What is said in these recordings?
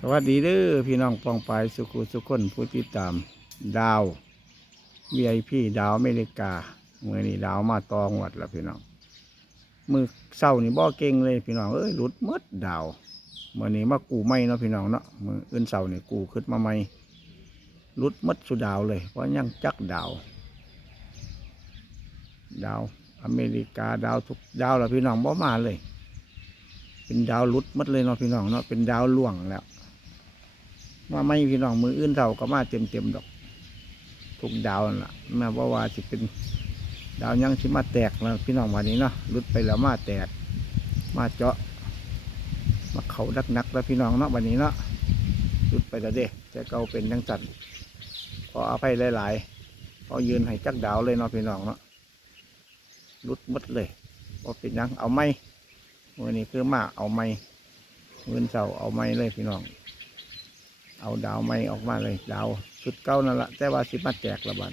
สวัสดีเด้อพี่น้องปองปายสุขุสุขคนผู้ติดตาม ดาว VIP ดาวอเมริกาเมื่อนี้ดาวมาตองวัดล้วพี่น้องมือเศร้านี่บ่เก่งเลยพี่น้องเอ้ยหลุดหมดดาวเมื่อนี้มากูไม่เนาะพี่น้องเนาะมืออื่นเศร้านี่กูขึ้นมาใหม่หลุดหมดสุดาวเลย เพราะยังจักดาว ดาวอเมริกาดาวทุกดาวล้วพี่น้องบ่มาเลย เป็นดาวหลุดหมดเลยเนาะพี่น้องเนาะเป็นดาวล่วงแล้ว มาไม่พี่น้องมืออื่นเท่าก็มาเต็มเต็มดอกทุกดาวน่ะแม้ว่าว่าสิเป็นดาวยังสิมาแตกแล้วพี่น้องวันนี้เนาะหลุดไปแล้วมาแตก มาเจาะ มาเขาดักนักแล้วพี่น้องเนาะวันนี้เนาะหลุดไปแล้วเด้แต่เก่าเป็นจังจัดขออภัยหลายๆพอยืนให้จักดาวเลยเนาะพี่น้องเนาะหลุดมดเลยพอเป็นยังเอาไม้วันนี้คือมาเอาไม้เงินเสาเอาไม้เลยพี่น้อง เอาดาวไม้ออกมาเลย ดาวชุดเก้านั่นแหละแต่ว่าสิมาแจกละบัน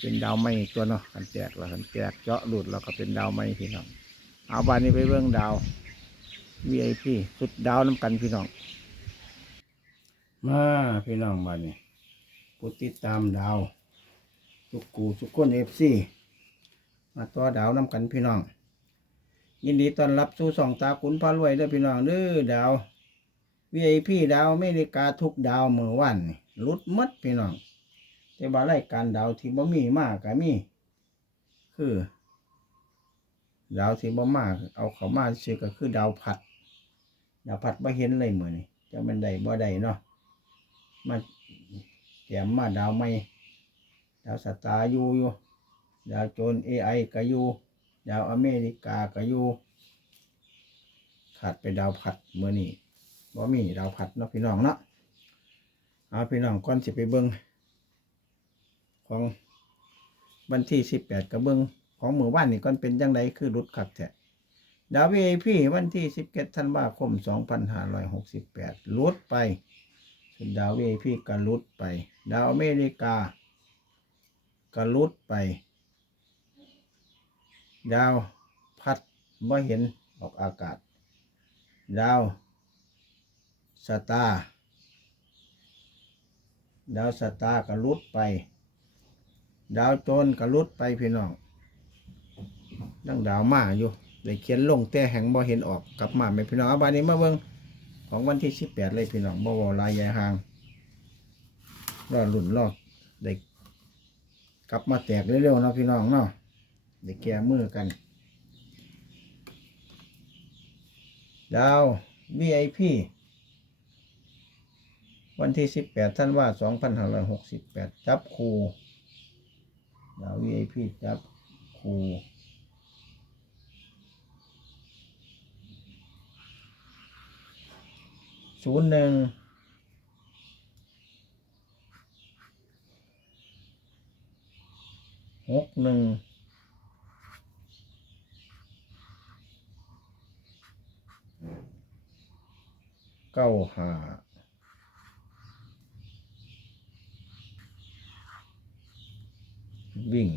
เป็นดาวไม้ตัวเนาะกันแจกล้วกันแจกเจาะหลุดแล้วก็เป็นดาวไม้พี่น้อง เอาบานนี้ไปเบื้องดาว VIP ชุดดาวน้ำกันพี่น้อง มาพี่น้องบานนี้ผู้ติดตามดาวทุกกูทุกคนเอฟซีมาต่อดาวน้ำกันพี่น้อง ยินดีต้อนรับสู่สองตาขุนพารวยเด้อพี่น้องเด้อดาว VIP ดาวอเมริกาทุกดาวเมื่อวันนี่ลุดหมดพี่น้องแต่ว่ารายการดาวที่บ่มีมากก็มี คือดาวที่บ่มากเอาเขามาซื้อก็คือดาวผัด ดาวผัดบ่เห็นเลยมือนี้จะมันได้บ่ได้เนาะมาแถมมาดาวใหม่ดาวสตาร์อยู่อยู่ดาวโจน AI ก็อยู่ดาวอเมริกาก็อยู่ขาดไปดาวผัดเมื้อนี้ บ่มีดาวผัดเนาะพี่น้องเนาะเอาพี่น้องก่อนสิไปเบิ่งของวันที่สิบแปดกับเบิ่งของมือว่านนี่ก่อนเป็นจังไดคือรุดคักแท้ดาว VIP วันที่สิบเจ็ดธันวาคมสองพันห้าร้อยหกสิบแปดลุดไปส่วนดาว VIP ก็ลุดไป ดาวอเมริกาก็ลุดไป ดาวพัดบ่เห็นออกอากาศ ดาว สตาร์ดาวสตาร์ก็ลุดไป ดาวโจรก็ลุดไปพี่น้องดังดาวมาอยู่เลยเขียนลงแต่แห่งบ่เห็นออกกลับมาไม่พี่น้องอาบานนี้มาเบิ่งของวันที่สิบแปดเลยพี่น้องบ่วลายยายหางรอหลุนรอได้กลับมาแตกเร็วๆนะพี่น้องเนาะได้แก้มือกัน ดาว VIP วันที่สิบแปดท่านว่าสองพันห้าร้อยหกสิบแปดจับคูดาว VIP จับคูศูนย์หนึ่งหกหนึ่งเก้าห้า วิ่ง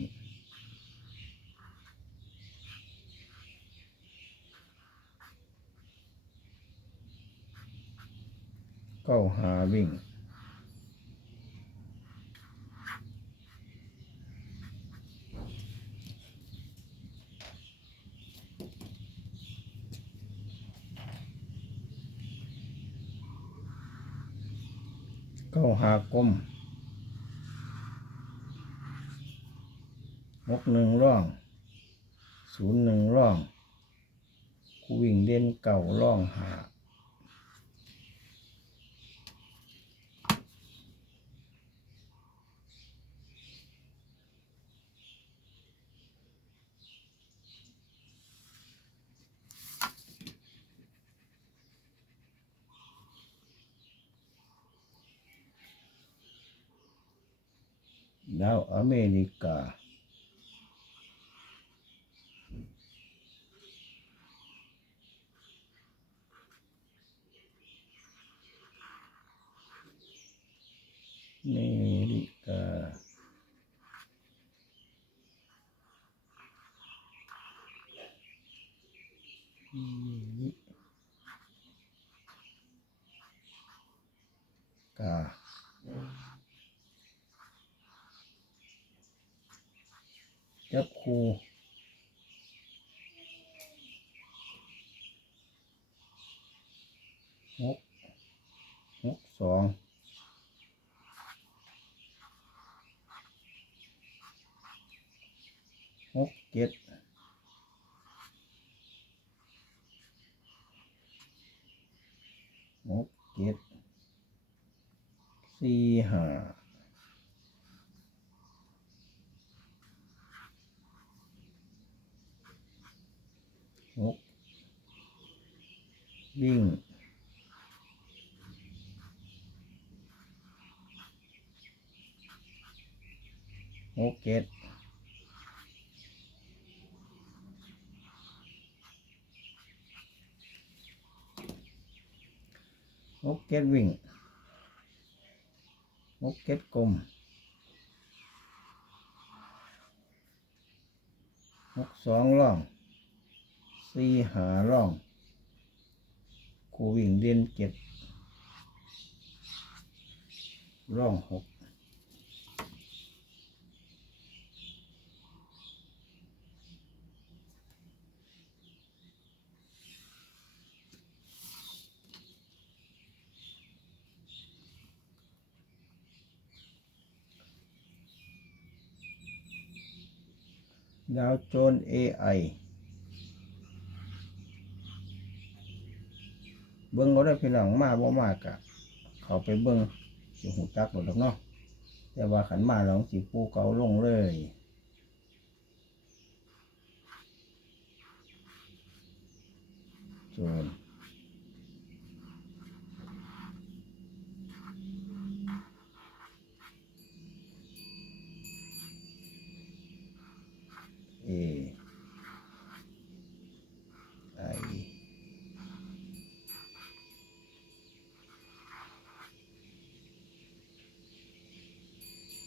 เก้าหาวิ่งเก้าหากลมหกหนึ่งร่องศูนย์หนึ่งร่องกูวิ่งเด่นเก่าร่องหา ดาวอเมริกาอเมริกาอตา จับคูหกหกสองหกเจ็ดหกเจ็ดสี่ห้าหก วิ่งหกเจ็ดหกเจ็ดวิ่งหกเจ็ดกลมหกสองร่องสี่หาร่อง ครูวิ่งเรียนเจ็ดร่องหกดาวโจน AI เบิ้งก็ได้พี่น้องมาบ่มากะเขาไปเบิ้งสิหูจักหมดแล้วเนาะแต่ว่าขันมาแล้วสิปูเกาลงเลยส่วนเอไอ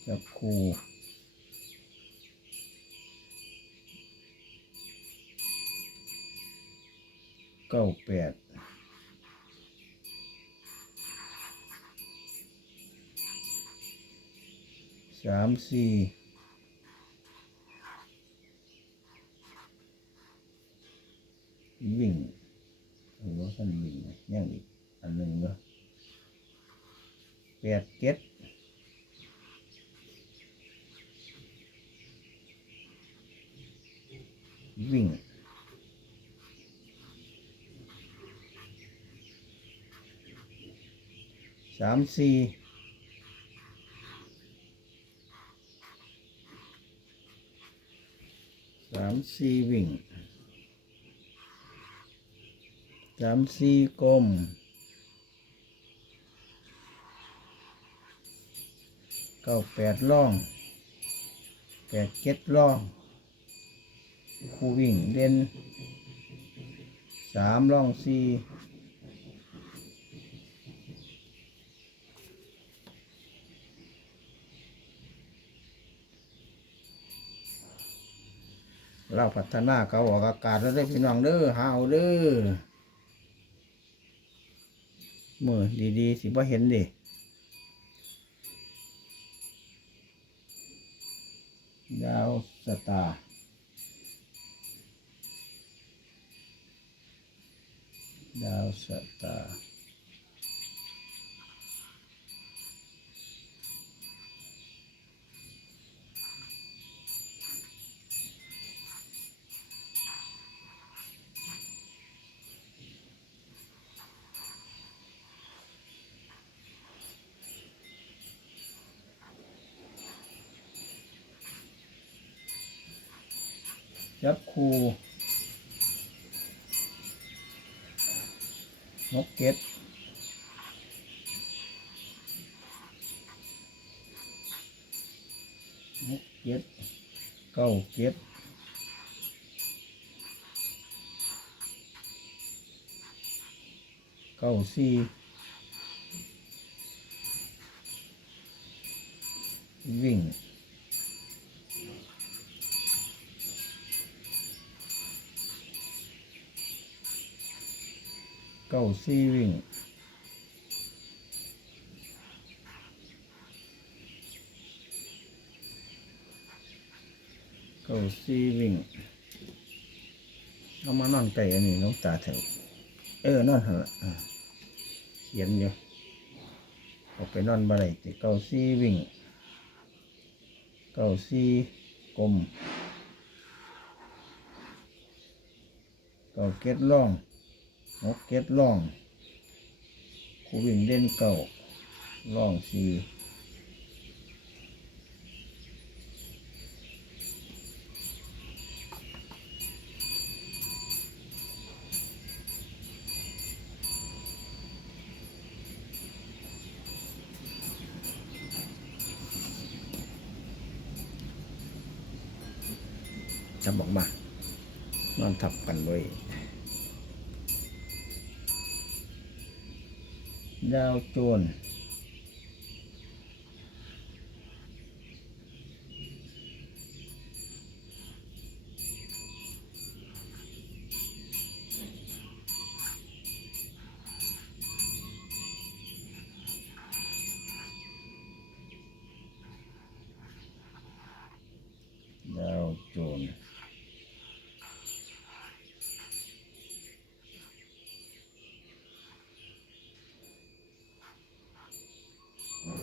จับคู่เก้าแปดสามสี่วิ่งหรือว่าท่านวิ่งยังอีกอันหนึ่งเนาะแปดเจ็ด วิ่ง สามสี่สามสี่วิ่ง สามสี่กลมเก้าแปดล่องแปดเจ็ดล่อง ครูวิ่งเด่นสามล่องสี่เราพัฒนาเขาออกอากาศแล้วได้พี่น้องเด้อหาเอาเด้อมือดีๆ สิบ่เห็นดิดาวสตาร์ ดาวสตาร์จับคู นกเก็ดนกเก็ดเก้าเก็ดเก้าสี่ ก้าซีวิ่งเก้าซีวิ่งเอามานอนไก่อันนี้น้องตาเถวเออนอนเหอะเขียนอยู่ออกไปนอนบ่ได้เก้าซีวิ่ง เก้าซีกลมเก้าเก็ดล่อง หกเก็ดล่องคูวิ่งเด่นเก้าล่องสี่จะบอกมานอนทับกันไว้ ดาวโจรดาวโจร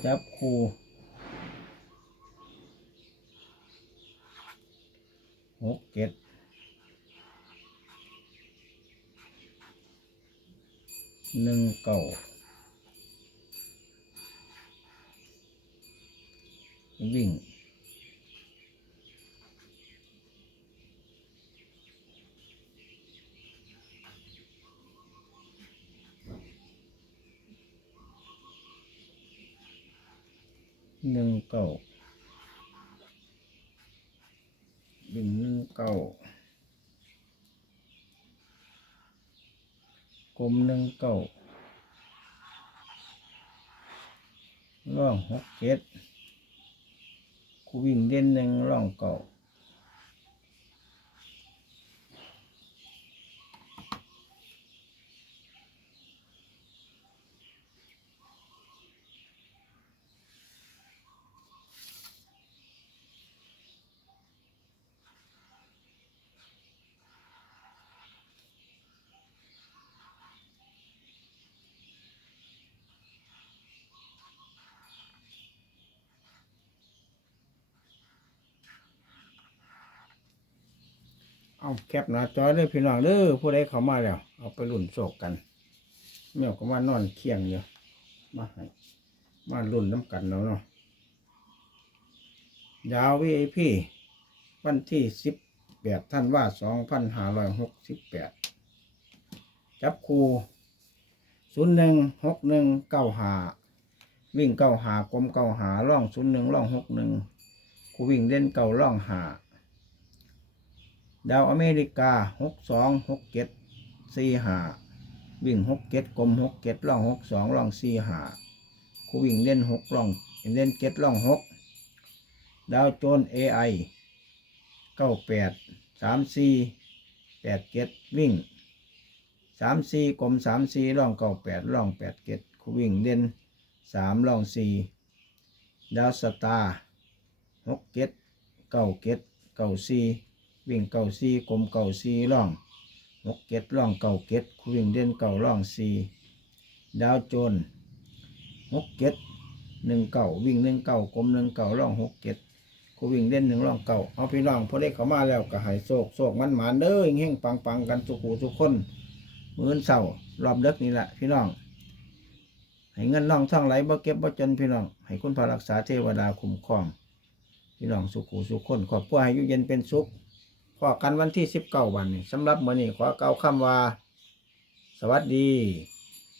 จับคู่หกเจ็ดหนึ่งเก่าวิ่งหนึ่ง เก้าวิ่งหนึ่งเก้ากลมหนึ่งเก้าร่องหกเจ็ดคูวิ่งเด่นหนึ่งร่องเก้า เอาแคปหน้าจอเลยพี่น้องเด้อผู้ใดเข้ามาแล้ว เอาไปลุ่นโศกกันแมวก็มานอนเคียงอยู่มาให้มาลุ่นน้ำกันแล้วเนาะยาววีไอพีวันที่สิบแปดท่านว่าสองพันห้าร้อยหกสิบแปดจับคูศูนย์หนึ่งหกหนึ่งเก้าหาวิ่งเก้าหากลมเก้าหาล่องศูนย์หนึ่งล่องหกหนึ่งคูวิ่งเล่นเก้าล่องหา ดาวอเมริกาหกสองหกเจ็ดสี่หาวิ่งหกเจ็ดกลมหกเจ็ดล่องหกสองล่องสี่หาคู่วิ่งเล่นหกล่องเล่นเจ็ดล่องหกดาวโจนเอไอเก้าแปดสามสี่แปดเจ็ดวิ่งสามสี่กลมสามสี่ล่องเก้าแปดล่องแปดเจ็ดคู่วิ่งเล่นสามล่องสี่ดาวสตาร์หกเจ็ดเก้าเจ็ดเก้าสี่ วิ่งเก่าซีกลมเก่าซีร่องหกเก็ดร่องเก่าเก็ดคูวิ่งเด่นเก่าร่องซีดาวโจนหกเก็ดหนึ่งเก่าวิ่งหนึ่งเก่ากลมหนึ่งเก่าร่องหกเก็ดคูวิ่งเด่นหนึ่งร่องเก่าเอาพี่น้องพอได้เข้ามาแล้วก็หายโศกโศกมันหมานเด้อเฮงๆปังปังกันทุกหูทุกคนมื้อเสารอบเด็กนี่แหละพี่น้องให้เงินน้องท่องไหลบ่เก็บบ่จนพี่น้อง ให้คุณพระรักษาเทวดาคุ้มครอง พี่น้องสุขูสุขคนขอบผู้ให้ยู่เย็นเป็นสุข พอกันวันที่สิบเก้าวันนี้สำหรับมื้อนี้ขอเกล่าคำว่า สวัสดี